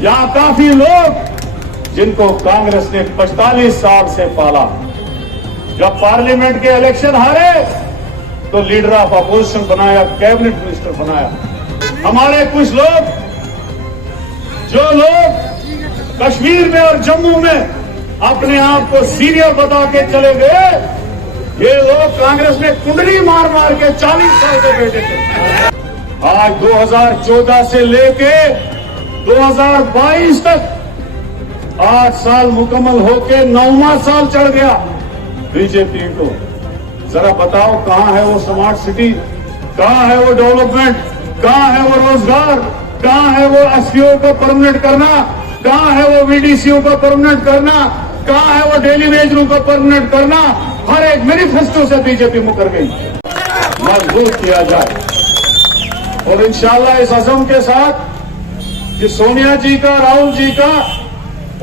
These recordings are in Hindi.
यहाँ काफी लोग जिनको कांग्रेस ने 45 साल से पाला, जब पार्लियामेंट के इलेक्शन हारे तो लीडर ऑफ अपोजिशन बनाया, कैबिनेट मिनिस्टर बनाया। हमारे कुछ लोग, जो लोग कश्मीर में और जम्मू में अपने आप को सीनियर बता के चले गए, ये लोग कांग्रेस में कुंडली मार मार के 40 साल से बैठे थे। आज 2014 से लेके 2022 तक 8 साल मुकम्मल होके 9वां साल चढ़ गया बीजेपी को। जरा बताओ कहां है वो स्मार्ट सिटी, कहां है वो डेवलपमेंट, कहां है वो रोजगार, कहां है वो एसपीओ को परमानेंट करना, कहां है वो वीडीसीओ को परमानेंट करना, कहां है वो डेली वेजरों को परमानेंट करना। हर एक मैनिफेस्टो से बीजेपी मुकर गई। मजबूत किया जाए और इंशाल्लाह इस अज़म के साथ कि सोनिया जी का, राहुल जी का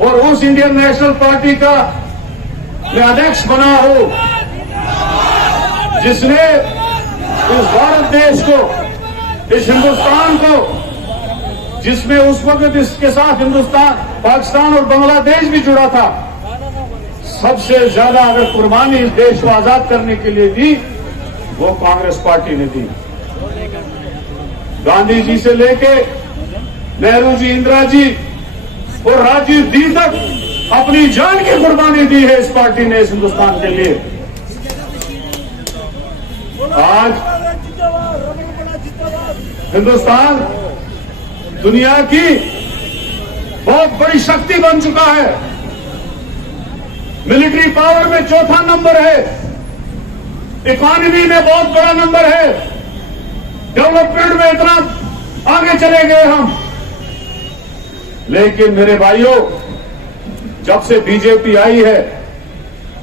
और उस इंडियन नेशनल पार्टी का मैं अध्यक्ष बना हूं, जिसने इस भारत देश को, इस हिंदुस्तान को, जिसमें उस वक्त इसके साथ हिंदुस्तान, पाकिस्तान और बांग्लादेश भी जुड़ा था, सबसे ज्यादा अगर कुर्बानी इस देश को आजाद करने के लिए दी वो कांग्रेस पार्टी ने दी। गांधी जी से लेके नेहरू जी, इंदिरा जी और राजीव जी तक अपनी जान की कुर्बानी दी है इस पार्टी ने इस हिंदुस्तान के लिए। आज हिंदुस्तान दुनिया की बहुत बड़ी शक्ति बन चुका है, मिलिट्री पावर में चौथा नंबर है, इकोनॉमी में बहुत बड़ा नंबर है, डेवलपमेंट में इतना आगे चले गए हम। लेकिन मेरे भाइयों, जब से बीजेपी आई है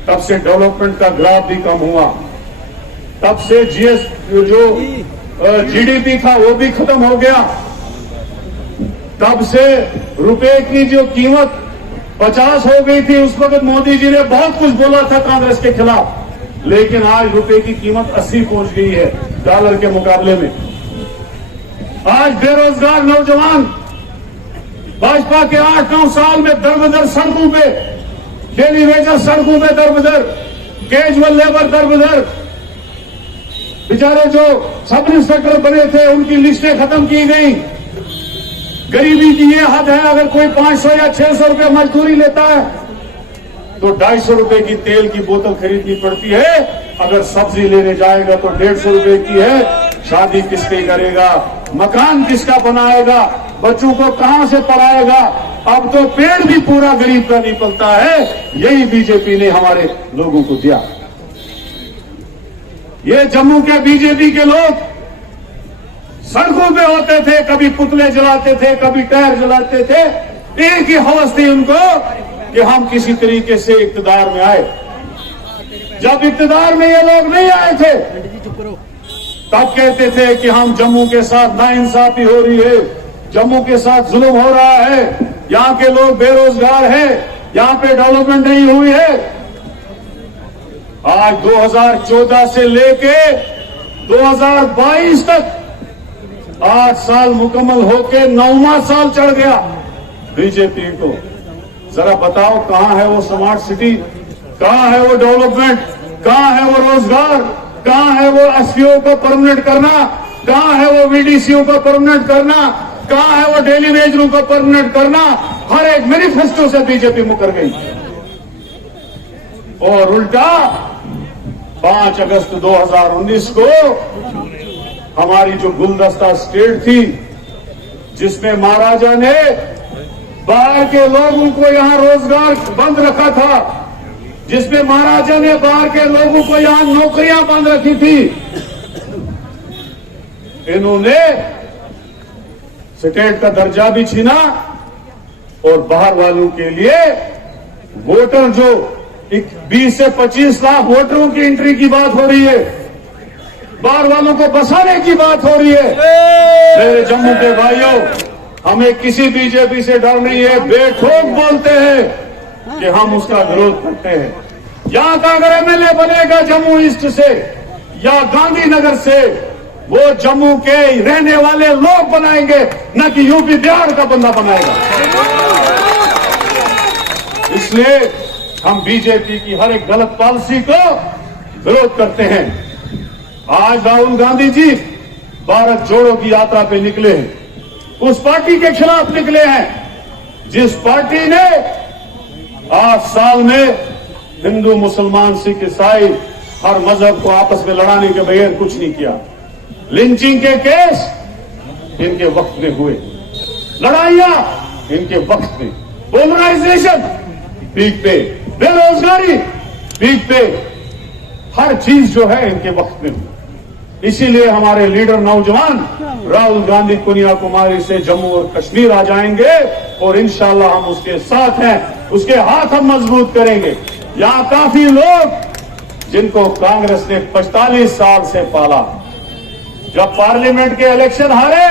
तब से डेवलपमेंट का ग्राफ भी कम हुआ, तब से जो जीडीपी था वो भी खत्म हो गया, तब से रुपए की जो कीमत 50 हो गई थी। उस वक्त मोदी जी ने बहुत कुछ बोला था कांग्रेस के खिलाफ, लेकिन आज रुपए की कीमत 80 पहुंच गई है डॉलर के मुकाबले में। आज बेरोजगार नौजवान भाजपा के 8-9 साल में दर-बदर सड़कों पे, डेली वेजर सड़कों में दर-बदर, कैजुअल लेबर दर-बदर, बेचारे जो सब इंस्पेक्टर बने थे उनकी लिस्टें खत्म की गई। गरीबी की ये हद है, अगर कोई 500 या 600 रुपये मजदूरी लेता है तो 250 रुपए की तेल की बोतल खरीदनी पड़ती है। अगर सब्जी लेने जाएगा तो 150 रुपए की है। शादी किसके करेगा, मकान किसका बनाएगा, बच्चों को कहां से पढ़ाएगा। अब तो पेड़ भी पूरा गरीब का नहीं पलता है। यही बीजेपी ने हमारे लोगों को दिया। ये जम्मू के बीजेपी के लोग सड़कों पे होते थे, कभी पुतले जलाते थे, कभी टायर जलाते थे। एक ही हवस थी उनको कि हम किसी तरीके से इक्तदार में आए। जब इक्तदार में ये लोग नहीं आए थे तब कहते थे कि हम जम्मू के साथ नाइंसाफी हो रही है, जम्मू के साथ जुल्म हो रहा है, यहाँ के लोग बेरोजगार हैं, यहाँ पे डेवलपमेंट नहीं हुई है। आज 2014 से लेके 2022 तक 8 साल मुकम्मल होके 9वां साल चढ़ गया बीजेपी को। जरा बताओ कहां है वो स्मार्ट सिटी, कहां है वो डेवलपमेंट, कहां है वो रोजगार, कहां है वो एसपीओ को परमानेंट करना, कहां है वो वीडीसीओ को परमानेंट करना, कहां है वो डेली वेजरों को परमानेंट करना। हर एक मैनिफेस्टो से बीजेपी मुकर गई और उल्टा 5 अगस्त 2019 को हमारी जो गुलदस्ता स्टेट थी, जिसमें महाराजा ने बाहर के लोगों को यहां रोजगार बंद रखा था, जिसमें महाराजा ने बाहर के लोगों को यहां नौकरियां बंद रखी थी, इन्होंने स्टेट का दर्जा भी छीना और बाहर वालों के लिए वोटर जो 20 से 25 लाख वोटरों की एंट्री की बात हो रही है, बाहर वालों को बसाने की बात हो रही है। मेरे जम्मू के भाइयों, हमें किसी बीजेपी से डर नहीं है। बेठोक बोलते हैं कि हम उसका विरोध करते हैं। यहां का अगर एमएलए बनेगा जम्मू ईस्ट से या गांधीनगर से वो जम्मू के रहने वाले लोग बनाएंगे, न कि यूपी बिहार का बंदा बनाएगा। इसलिए हम बीजेपी की हर एक गलत पॉलिसी को विरोध करते हैं। आज राहुल गांधी जी भारत जोड़ो की यात्रा पे निकले हैं, उस पार्टी के खिलाफ निकले हैं जिस पार्टी ने 8 साल में हिंदू, मुसलमान, सिख, ईसाई हर मजहब को आपस में लड़ाने के बगैर कुछ नहीं किया। लिंचिंग के केस इनके वक्त में हुए, लड़ाइयां इनके वक्त में, पोलराइजेशन पीक पे, बेरोजगारी पीक पे, हर चीज जो है इनके वक्त में हुई। इसीलिए हमारे लीडर नौजवान राहुल गांधी कन्याकुमारी से जम्मू और कश्मीर आ जाएंगे और इंशाल्लाह हम उसके साथ हैं, उसके हाथ हम मजबूत करेंगे। यहां काफी लोग जिनको कांग्रेस ने 45 साल से पाला, जब पार्लियामेंट के इलेक्शन हारे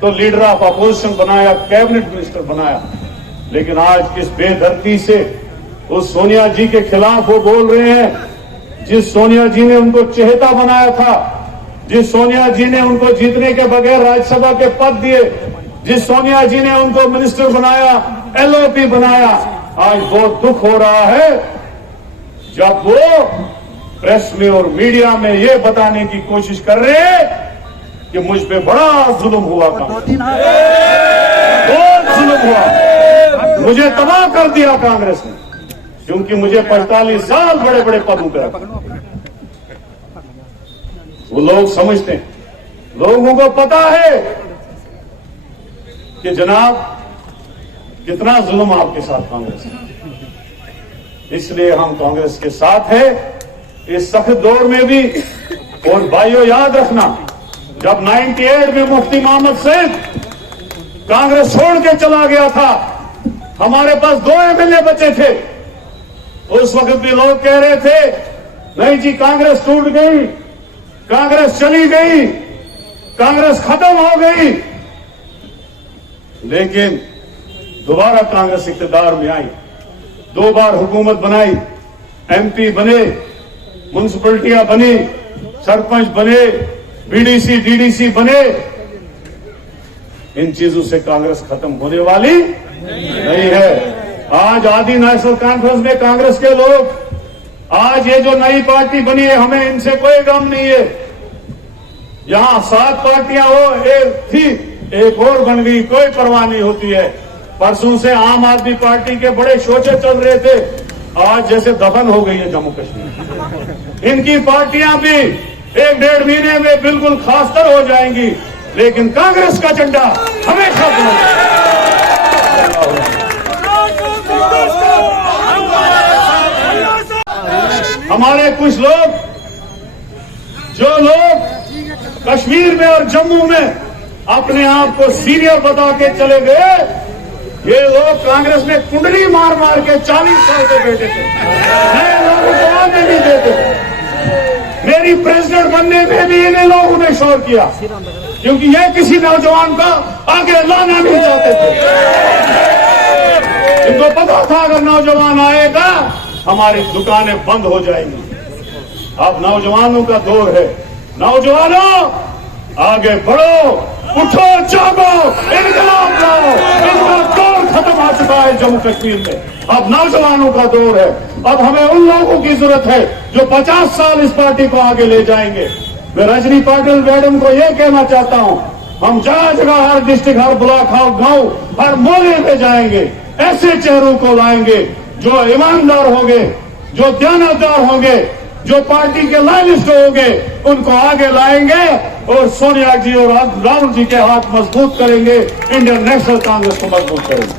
तो लीडर ऑफ अपोजिशन बनाया, कैबिनेट मिनिस्टर बनाया, लेकिन आज किस बेदर्दी से उस सोनिया जी के खिलाफ वो बोल रहे हैं जिस सोनिया जी ने उनको चहेता बनाया था, जिस सोनिया जी ने उनको जीतने के बगैर राज्यसभा के पद दिए, जिस सोनिया जी ने उनको मिनिस्टर बनाया, एलओपी बनाया। आज बहुत दुख हो रहा है जब वो प्रेस में और मीडिया में ये बताने की कोशिश कर रहे हैं कि मुझ पे बड़ा जुल्म हुआ था, बहुत जुल्म हुआ, मुझे तबाह कर दिया कांग्रेस ने, क्योंकि मुझे 45 साल बड़े बड़े पदों पर रखा। वो लोग समझते हैं, लोगों को पता है कि जनाब कितना जुल्म आपके साथ कांग्रेस है। इसलिए हम कांग्रेस के साथ है इस सख्त दौर में भी। और भाइयों याद रखना, जब 98 में मुफ्ती मोहम्मद सैयद कांग्रेस छोड़ के चला गया था, हमारे पास 2 एमएलए बचे थे। उस वक्त भी लोग कह रहे थे नहीं जी कांग्रेस टूट गई, कांग्रेस चली गई, कांग्रेस खत्म हो गई। लेकिन दोबारा कांग्रेस इख्तियार में आई, 2 बार हुकूमत बनाई, एमपी बने, म्युनिसिपलिटियां बनी, सरपंच बने, बीडीसी डीडीसी बने। इन चीजों से कांग्रेस खत्म होने वाली नहीं है। आज आदि नेशनल कॉन्फ्रेंस में कांग्रेस के लोग, आज ये जो नई पार्टी बनी है हमें इनसे कोई गम नहीं है। यहां 7 पार्टियां हो, एक थी, एक और बन गई, कोई परवाह नहीं होती है। परसों से आम आदमी पार्टी के बड़े शोचे चल रहे थे, आज जैसे दफन हो गई है जम्मू कश्मीर। इनकी पार्टियां भी 1-1.5 महीने में बिल्कुल खासतर हो जाएंगी, लेकिन कांग्रेस का झंडा हमेशा बुलंद। हमारे कुछ लोग, जो लोग कश्मीर में और जम्मू में अपने आप को सीनियर बता के चले गए, ये लोग कांग्रेस में कुंडली मार मार के 40 साल से बैठे थे, नए लोगों को आने नहीं देते। मेरी प्रेसिडेंट बनने में भी इन्हीं लोगों ने शोर किया, क्योंकि ये किसी नौजवान का आगे लाना नहीं चाहते थे। इनको पता था अगर नौजवान आएगा हमारी दुकानें बंद हो जाएंगी। अब नौजवानों का दौर है, नौजवानों आगे बढ़ो, उठो, जागो, इनकलाब लाओ। इनका दौर खत्म हो चुका है जम्मू कश्मीर में, अब नौजवानों का दौर है। अब हमें उन लोगों की जरूरत है जो 50 साल इस पार्टी को आगे ले जाएंगे। मैं रजनी पाटिल मैडम को यह कहना चाहता हूं, हम जगह जगह, हर डिस्ट्रिक्ट, हर ब्लॉक, हर गांव, हर मोहल्ले में जाएंगे, ऐसे चेहरों को लाएंगे जो ईमानदार होंगे, जो दयानतदार होंगे, जो पार्टी के लाइलिस्ट होंगे, उनको आगे लाएंगे और सोनिया जी और राहुल जी के हाथ मजबूत करेंगे, इंडियन नेशनल कांग्रेस को मजबूत करेंगे।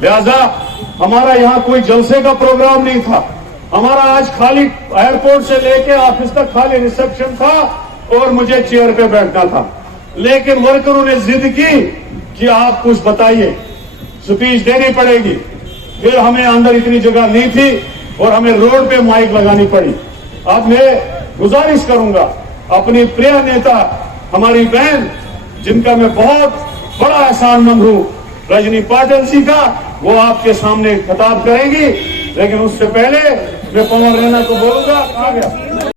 लिहाजा हमारा यहां कोई जलसे का प्रोग्राम नहीं था। हमारा आज खाली एयरपोर्ट से लेके ऑफिस तक खाली रिसेप्शन था और मुझे चेयर पे बैठना था। लेकिन वर्करों ने जिद की कि आप कुछ बताइए, स्पीच देनी पड़ेगी। फिर हमें अंदर इतनी जगह नहीं थी और हमें रोड पे माइक लगानी पड़ी। अब मैं गुजारिश करूंगा अपनी प्रिय नेता, हमारी बहन, जिनका मैं बहुत बड़ा एहसानमंद हूं, रजनी पाटिल जी का, वो आपके सामने खिताब करेंगी। लेकिन उससे पहले मैं पवन रैना को बोलूंगा, आ गया।